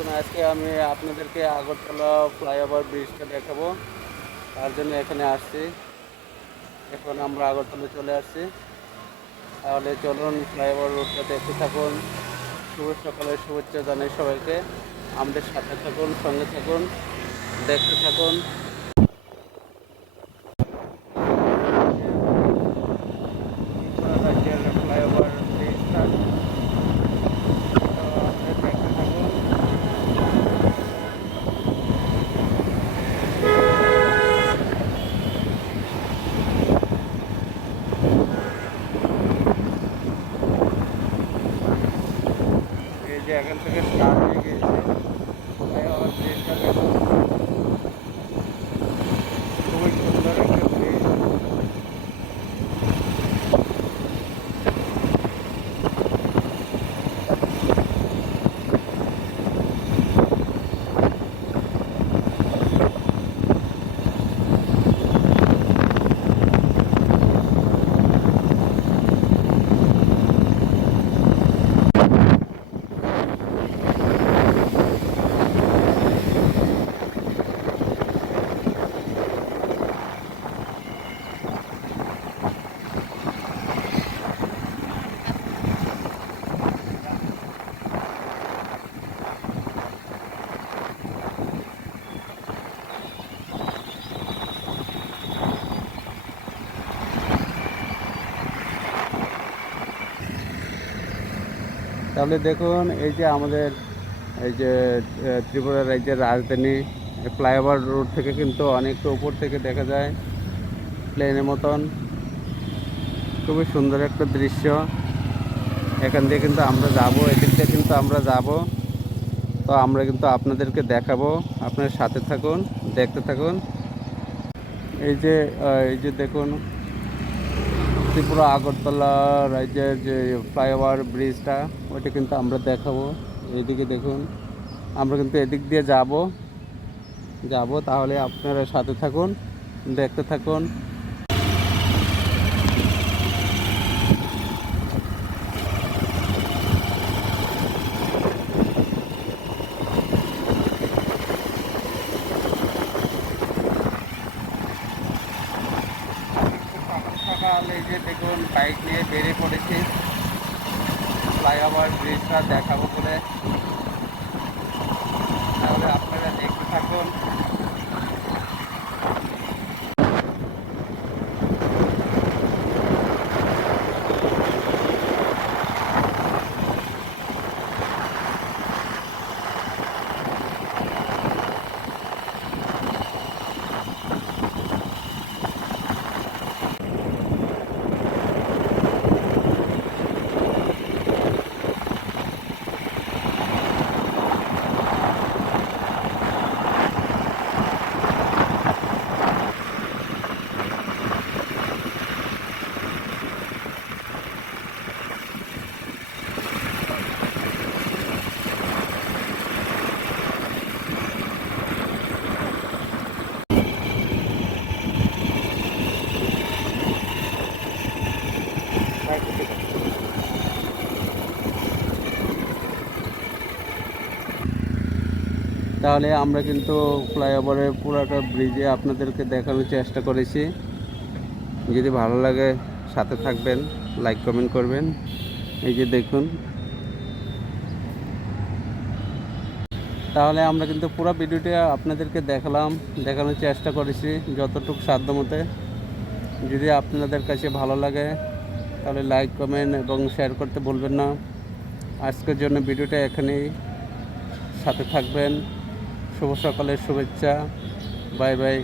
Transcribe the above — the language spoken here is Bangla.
দেখুন, আজকে আমি আপনাদেরকে আগরতলা ফ্লাইওভার ব্রিজটা দেখাবো। তার জন্য এখানে আসছি। এখন আমরা আগরতলা চলে আসছি। তাহলে চলুন ফ্লাইওভার রোডটা দেখতে থাকুন। শুভ সকালের শুভেচ্ছা জানাই সবাইকে। আমাদের সাথে থাকুন, সঙ্গে থাকুন, দেখতে থাকুন ত্রিপুরা রাজ্যের ফ্লাইওভার ব্রিজটা তো আপনারা দেখতে থাকুন এই এখান থেকে স্টার্ট হয়ে গিয়েছে ফ্লাইওভার ব্রিজটা দেখুন খুবই সুন্দর একটা ব্রিজ তাহলে দেখুন, এই যে আমাদের, এই যে ত্রিপুরা রাজ্যের রাজধানী ফ্লাইওভার রোড থেকে কিন্তু অনেকটা উপর থেকে দেখা যায়, প্লেনের মতন। খুবই সুন্দর একটা দৃশ্য। এখান দিয়ে কিন্তু আমরা যাব, এদিক দিয়ে কিন্তু আমরা যাব। তো আমরা কিন্তু আপনাদেরকে দেখাবো, আপনার সাথে থাকুন, দেখতে থাকুন। এই যে এই যে দেখুন ত্রিপুরা, আগরতলা, রাজ্যের যে ফ্লাইওভার ব্রিজটা, ওইটা কিন্তু আমরা দেখাবো। এদিকে দেখুন, আমরা কিন্তু এদিক দিয়ে যাব। যাব, তাহলে আপনারা সাথে থাকুন, দেখতে থাকুন। যে দেখুন বাইক নিয়ে বেরিয়ে পড়েছি। ফ্লাইওভার ব্রিজটা দেখাবো বলে। তাহলে আপনারা দেখতে থাকুন। তাহলে আমরা কিন্তু ফ্লাইওভারের পুরাটা ব্রিজে আপনাদেরকে দেখানোর চেষ্টা করেছি। যদি ভালো লাগে, সাথে থাকবেন লাইক কমেন্ট করবেন। এই যে দেখুন। তাহলে আমরা কিন্তু পুরো ভিডিওটা আপনাদেরকে দেখালাম, দেখানোর চেষ্টা করেছি যতটুকু সাধ্য মতে যদি আপনাদের কাছে ভালো লাগে, তাহলে লাইক কমেন্ট এবং শেয়ার করতে বলবেন না। আজকের জন্য ভিডিওটা এখানেই। সাথে থাকবেন। শুভ সকালের শুভেচ্ছা। Bye bye.